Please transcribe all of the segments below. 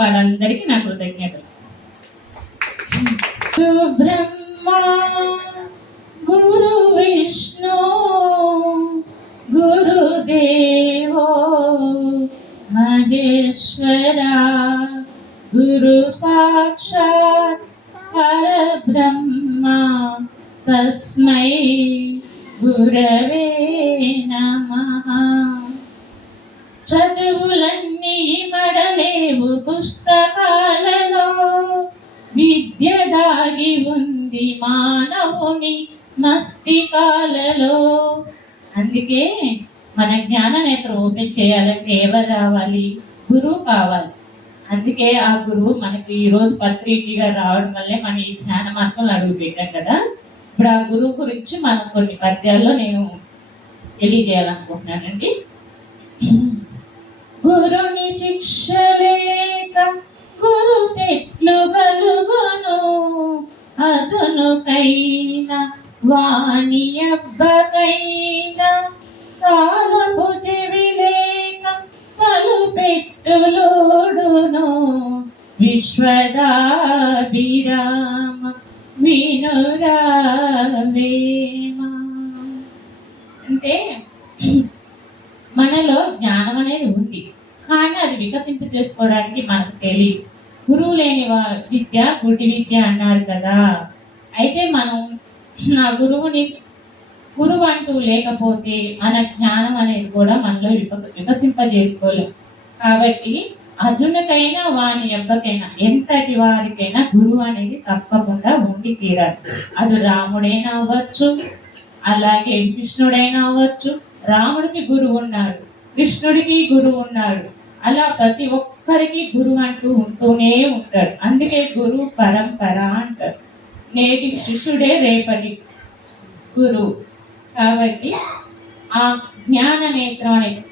వాళ్ళందరికీ నా కృతజ్ఞతలు. గురు బ్రహ్మ గురు విష్ణు గురుదేవో మహేశ్వర గురు సాక్షాత్ పరబ్రహ్మ తస్మై గురవే నమః. చదువులన్నీ మడలేవు పుస్తకాలలో, విద్య దాగి ఉంది మానవుని మస్తికాలలో. అందుకే మన జ్ఞాన నేత్రం ఓపెన్ చేయాలంటే ఎవరు రావాలి? గురువు కావాలి. అందుకే ఆ గురువు మనకి ఈరోజు పత్రిజీ గారు రావడం వల్లే మన ఈ ధ్యాన మార్గంలో అడుగు పెట్టాం కదా. ఇప్పుడు ఆ గురువు గురించి మనం కొన్ని పద్యాల్లో నేను తెలియజేయాలనుకుంటున్నానండి. గురుని శిక్ష లేక గురు తెట్లు గలుగును, అజనుకైన వాణి అబ్బకైన కాలపు చెవి లేక తలుపెట్టులోడును. విశ్వదాభిరామ వినురావేమ. అంటే మనలో జ్ఞానం అనేది ఉంది, కానీ అది వికసింపు చేసుకోవడానికి మనకు తెలియదు. గురువు లేని విద్య గుడి విద్య అన్నారు కదా. అయితే మనం నా గురువు అంటూ లేకపోతే మన జ్ఞానం అనేది కూడా మనలో వికసింపజేసుకోలేం. కాబట్టి అర్జునుకైనా వాని ఎవ్వకైనా ఎంతటి వారికైనా గురువు అనేది తప్పకుండా ఉండి తీరాలి. అది రాముడైనా అవ్వచ్చు, అలాగే కృష్ణుడైనా అవ్వచ్చు. రాముడికి గురువు ఉన్నాడు, కృష్ణుడికి గురువు ఉన్నాడు. అలా ప్రతి ఒక్కరికి గురువు అంటూ ఉంటూనే ఉంటాడు. అందుకే గురువు పరంపర అంటారు. నేటి శిష్యుడే రేపటి గురువు. కాబట్టి ఆ జ్ఞాన నేత్రం అనేది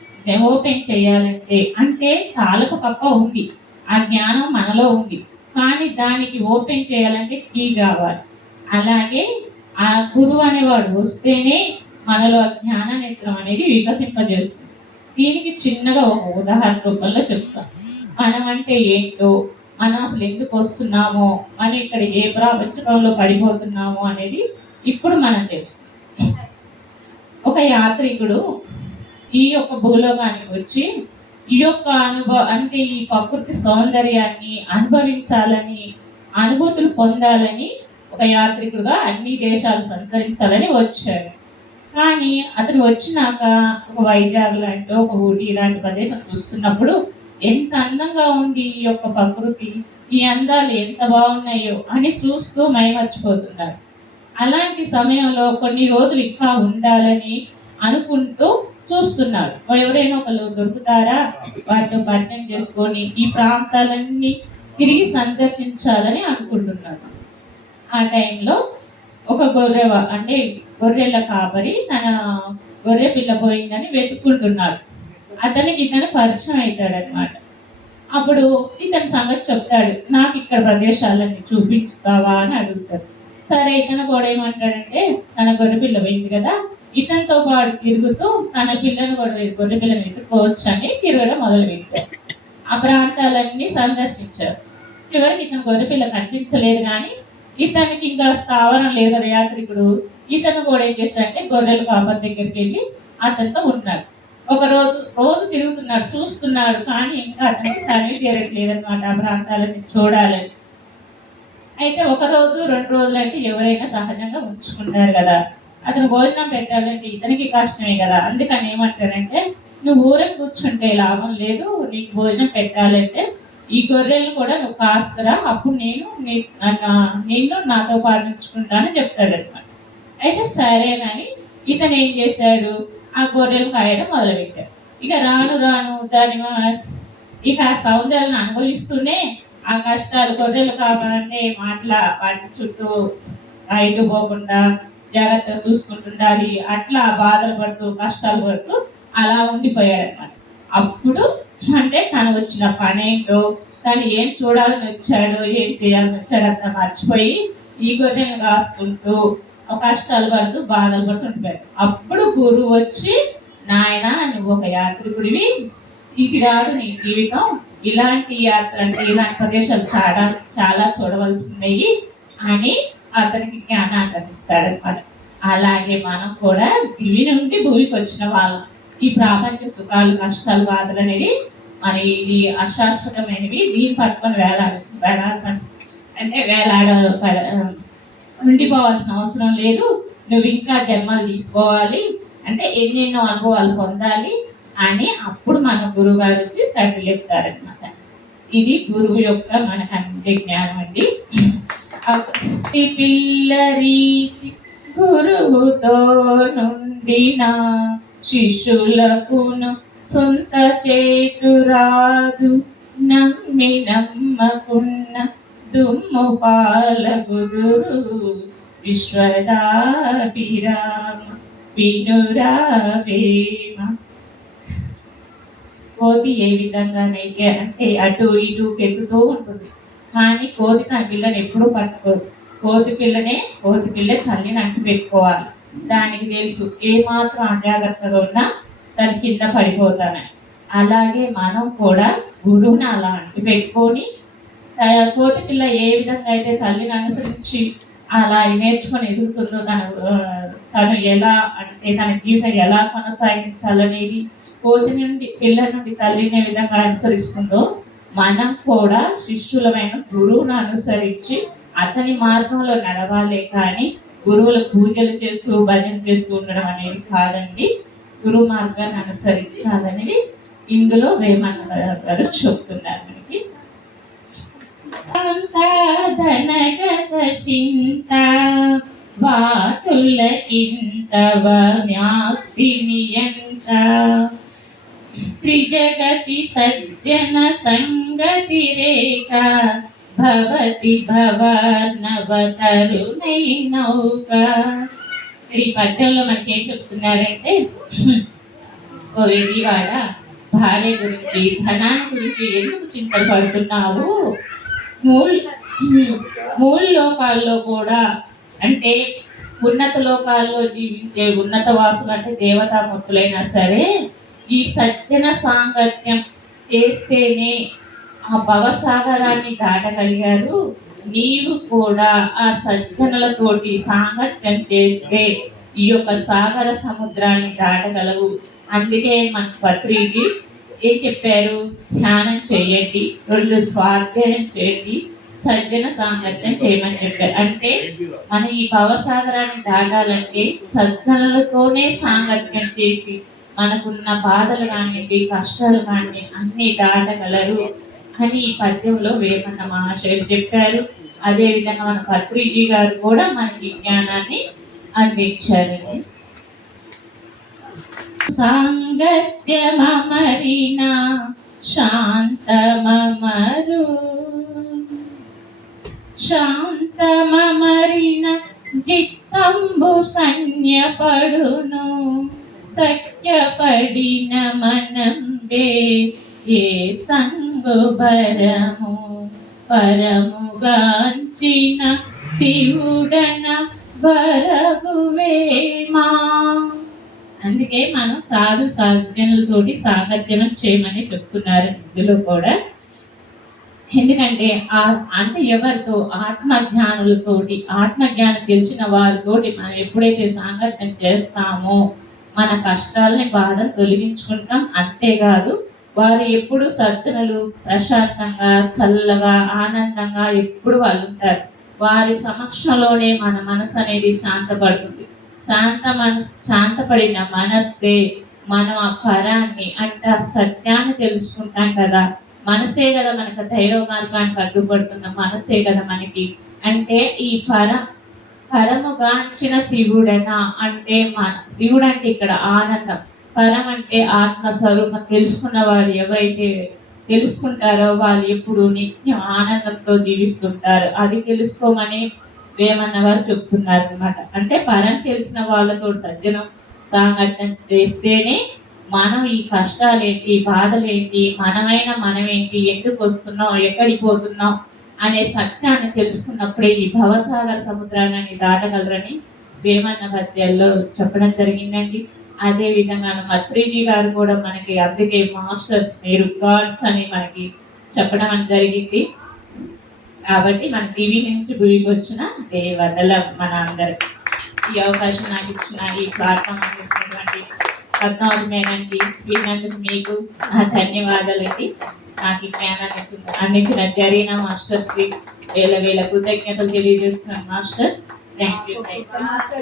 ఓపెన్ చేయాలంటే, అంటే తాలపు కప్ప ఉంది, ఆ జ్ఞానం మనలో ఉంది, కానీ దానికి ఓపెన్ చేయాలంటే కీ కావాలి. అలాగే ఆ గురువు అనేవాడు వస్తేనే మనలో జ్ఞాన నేత్రం అనేది వికసింపజేస్తుంది. దీనికి చిన్నగా ఒక ఉదాహరణ రూపంలో చెప్తాం. మనం అంటే ఏంటో, మనం అసలు ఎందుకు వస్తున్నామో, మనం ఇక్కడ ఏ ప్రపంచకంలో పడిపోతున్నామో అనేది ఇప్పుడు మనం తెలుసు. ఒక యాత్రికుడు ఈ యొక్క భూలోకానికి వచ్చి ఈ యొక్క అంటే ఈ ప్రకృతి సౌందర్యాన్ని అనుభవించాలని, అనుభూతులు పొందాలని ఒక యాత్రికుడుగా అన్ని దేశాలు సంచరించాలని వచ్చాడు. కానీ అతను వచ్చినాక ఒక వైజాగ్ లాంటి, ఒక ఊటీ ఇలాంటి ప్రదేశం చూస్తున్నప్పుడు ఎంత అందంగా ఉంది ఈ యొక్క ప్రకృతి, ఈ అందాలు ఎంత బాగున్నాయో అని చూస్తూ మైమర్చిపోతున్నారు. అలాంటి సమయంలో కొన్ని రోజులు ఇంకా ఉండాలని అనుకుంటూ చూస్తున్నాడు. ఎవరైనా ఒకళ్ళు దొరుకుతారా, వాటితో పరిచయం చేసుకొని ఈ ప్రాంతాలన్నీ తిరిగి సందర్శించాలని అనుకుంటున్నాడు. ఆ టైంలో ఒక గొర్రెల కాపరి తన గొర్రె పిల్ల పోయిందని వెతుక్కుంటున్నాడు. అతనికి ఇతను పరిచయం అవుతాడనమాట. అప్పుడు ఇతని సంగతి చెప్తాడు, నాకు ఇక్కడ ప్రదేశాలన్నీ చూపించుతావా అని అడుగుతాడు. సరే, ఇతను కూడా ఏమంటాడంటే, తన గొర్రె పిల్ల పోయింది కదా, ఇతనితో పాటు తిరుగుతూ తన పిల్లను కూడా గొర్రె పిల్లని వెతుక్కోవచ్చు అని తిరగడం మొదలు పెట్టాడు. ఆ ప్రాంతాలన్నీ సందర్శించారు. చివరికి ఇతను గొర్రె పిల్ల కనిపించలేదు, కానీ ఇతనికి ఇంకా స్థావరం లేదు కదా యాత్రికుడు. ఇతను కూడా ఏం చేస్తాడంటే గొర్రెల కాపరి దగ్గరికి వెళ్ళి అతనితో ఉన్నాడు. ఒక రోజు తిరుగుతున్నాడు, చూస్తున్నాడు, కానీ ఇంకా అతనికి సమయం తీరట్లేదనమాట ఆ ప్రాంతాలని చూడాలని. అయితే ఒక రోజు 2 రోజులు అంటే ఎవరైనా సహజంగా ఉంచుకుంటారు కదా. అతను భోజనం పెట్టాలంటే ఇతనికి కష్టమే కదా. అందుకని ఏమంటాడంటే, నువ్వు ఊరికి కూర్చుంటే లాభం లేదు, నీకు భోజనం పెట్టాలంటే ఈ గొర్రెలను కూడా నువ్వు కాస్తురా, అప్పుడు నిన్ను నాతో పాటించుకుంటానని చెప్తాడనమాట. అయితే సరేనని ఇతను ఏం చేశాడు, ఆ గొర్రెలు కాయడం మొదలుపెట్టాడు. ఇక రాను రాను దాని ఇక ఆ సౌందర్యాలను అనుభవిస్తూనే ఆ కష్టాలు, గొర్రెలు కావాలంటే వాటి చుట్టూ ఇటు పోకుండా జాగ్రత్తగా చూసుకుంటుండాలి, అట్లా బాధలు పడుతూ కష్టాలు పడుతూ అలా ఉండిపోయాడు అనమాట. అప్పుడు అంటే తను వచ్చిన పనేంటో, తను ఏం చూడాలని వచ్చాడో, ఏం చేయాలని వచ్చాడో అంతా మర్చిపోయి ఈ గొర్రెలను కాసుకుంటూ కష్టాలు పడుతూ బాధలు పడుతూ ఉండిపోయాడు. అప్పుడు గురువు వచ్చి, నాయన నువ్వు ఒక యాత్రికుడివి, ఇది కాదు నీ జీవితం, ఇలాంటి యాత్ర అంటే ఇలాంటి ప్రదేశాలు చాలా చాలా చూడవలసినవి అని అతనికి జ్ఞానాన్ని అందిస్తాడనమాట. అలాగే మనం కూడా దివి నుండి భూమికి వచ్చిన వాళ్ళం. ఈ ప్రాపంచ సుఖాలు కష్టాలు బాధలు అనేది మన ఇది అశాశ్వతమైనవి. దీని పట్టుకొని వేలాడ ఉండిపోవాల్సిన అవసరం లేదు. నువ్వు ఇంకా జన్మలు తీసుకోవాలి అంటే ఎన్నెన్నో అనుభవాలు పొందాలి అని అప్పుడు మన గురువు గారు వచ్చి తట్టి లేపుతారనమాట. ఇది గురువు యొక్క మనకు అందే జ్ఞానం అండి. పిల్లరీతి గురువుతో నుండిన శిష్యులకును సొంత చేతురాదు, నమ్మి నమ్మకున్న దుమ్ము పాలగుదురు విశ్వదాభిరామ వినురావేమ. కోతి ఏ విధంగానైతే అంటే అటు ఇటు పెరుగుతూ ఉంటుంది, కానీ కోతి తన పిల్లని ఎప్పుడూ పట్టుకోదు. కోతి పిల్ల తల్లిని అంటు పెట్టుకోవాలి. దానికి తెలుసు ఏమాత్రం అజాగ్రత్తగా ఉన్నా తన కింద పడిపోతానని. అలాగే మనం కూడా గురువుని అలా అంటు పెట్టుకొని కోతి పిల్ల ఏ విధంగా అయితే తల్లిని అనుసరించి అలా నేర్చుకొని ఎదుగుతుందో తను ఎలా అంటే తన జీవితం ఎలా కొనసాగించాలనేది కోతి నుండి పిల్ల నుండి తల్లిని విధంగా అనుసరిస్తుందో మనం కూడా శిష్యులమైన గురువును అనుసరించి అతని మార్గంలో నడవాలే కానీ గురువుల పూజలు చేస్తూ భజన చేస్తూ ఉండడం అనేది కాదండి. గురువు మార్గాన్ని అనుసరించాలనేది ఇందులో వేమన్న గారు చెప్తున్నారు మనకి. ధనగత చింత వాతులకింత వ్యాస్తినియంత త్రిజగతి సజ్జన సంగతి రేఖ భవతి భవనవతరుణై నౌక. ఈ పద్యంలో మనకి ఏం చెప్తున్నారంటే, ఓ వెర్రివాడ, భార్య గురించి ధనాన్ని గురించి ఎందుకు చింతలు పడుతున్నావు? మూల లోకాల్లో కూడా అంటే ఉన్నత లోకాల్లో జీవించే ఉన్నత వాసులు అంటే దేవతామూర్తులైనా సరే ఈ సజ్జన సాంగత్యం చేస్తేనే ఆ భవసాగరాన్ని దాటగలిగారు. నీవు కూడా ఆ సజ్జనులతోటి సాంగత్యం చేస్తే ఈ యొక్క సాగర సముద్రాన్ని దాటగలవు. అందుకే మన పత్రిజీ ఏం చెప్పారు? ధ్యానం చేయండి, 2 స్వాధ్యాయం చేయండి, సజ్జన సాంగత్యం చేయమని చెప్పారు. అంటే మన ఈ భవసాగరాన్ని దాటాలంటే సజ్జనులతోనే సాంగత్యం చేసి మనకున్న బాధలు కానివ్వండి కష్టాలు కానివ్వండి అన్ని దాటగలరు అని ఈ పద్యంలో వేమన్న మహాశయులు చెప్పారు. అదేవిధంగా మన పత్రిజీ గారు కూడా మనకి జ్ఞానాన్ని అందించారండి. సాంగత్యమరిన శాంతమరు, శాంతమరిన చిత్తంబు సన్యపడును, సఖ్యపడిన మనంబే ఏ సంగు పరము పరముగాంచిన శివుడన వరగువేమా. అందుకే మనం సాధు సాధ్యములతోటి సాంగత్యం చేయమని చెప్తున్నారు ఇందులో కూడా. ఎందుకంటే అంటే ఎవరితో? ఆత్మజ్ఞానులతోటి, ఆత్మజ్ఞానం తెలిసిన వారితోటి మనం ఎప్పుడైతే సాంగత్యం చేస్తామో మన కష్టాలని బాధలు తొలగించుకుంటాం. అంతేకాదు వారు ఎప్పుడు సజ్జనులు ప్రశాంతంగా చల్లగా ఆనందంగా ఎప్పుడు వాళ్ళు ఉంటారు. వారి సమక్షంలోనే మన మనసు అనేది శాంతపడుతుంది. శాంతపడిన మనస్తే మనం ఆ పరాన్ని అంటే ఆ సత్యాన్ని తెలుసుకుంటాం కదా. మనసే కదా మనకు దైవ మార్గానికి అడ్డుపడుతున్న మనసే కదా మనకి. అంటే ఈ పరముగాంచిన శివుడనా అంటే మన శివుడు అంటే ఇక్కడ ఆనందం. పరం అంటే ఆత్మస్వరూపం. తెలుసుకున్నవాడు ఎవరైతే తెలుసుకుంటారో వాళ్ళు ఎప్పుడు నిత్యం ఆనందంతో జీవిస్తుంటారు. అది తెలుసుకోమని వేమన్న వారు చెప్తున్నారు అనమాట. అంటే పరం తెలిసిన వాళ్ళతో సజ్జనం సాంగత్యం చేస్తేనే మనం ఈ కష్టాలేంటి బాధలేంటి మనమేంటి ఎందుకు వస్తున్నాం ఎక్కడికి పోతున్నాం అనే సత్యాన్ని తెలుసుకున్నప్పుడే ఈ భవసాగర సముద్రాన్ని దాటగలరని వేమన్న పద్యాల్లో చెప్పడం జరిగిందండి. అదే విధంగా మత్రిజీ గారు కూడా మనకి అందుకే మాస్టర్స్ మీరు గాడ్స్ అని మనకి చెప్పడం అని జరిగింది. కాబట్టి మన టీవీ నుంచి భూమికి వచ్చిన దేవతల మన అందరికి ఈ అవకాశం నాకు ఇచ్చిన ఈ ప్లాట్ఫామ్ అందించినటువంటి పద్మావతి మేడంకి విన్నందుకు మీకు నా ధన్యవాదాలండి. నాకు ఈ జ్ఞానాన్ని అందించిన జరీనా మాస్టర్స్కి వేల వేల కృతజ్ఞతలు తెలియజేస్తున్నాను మాస్టర్. Thank you.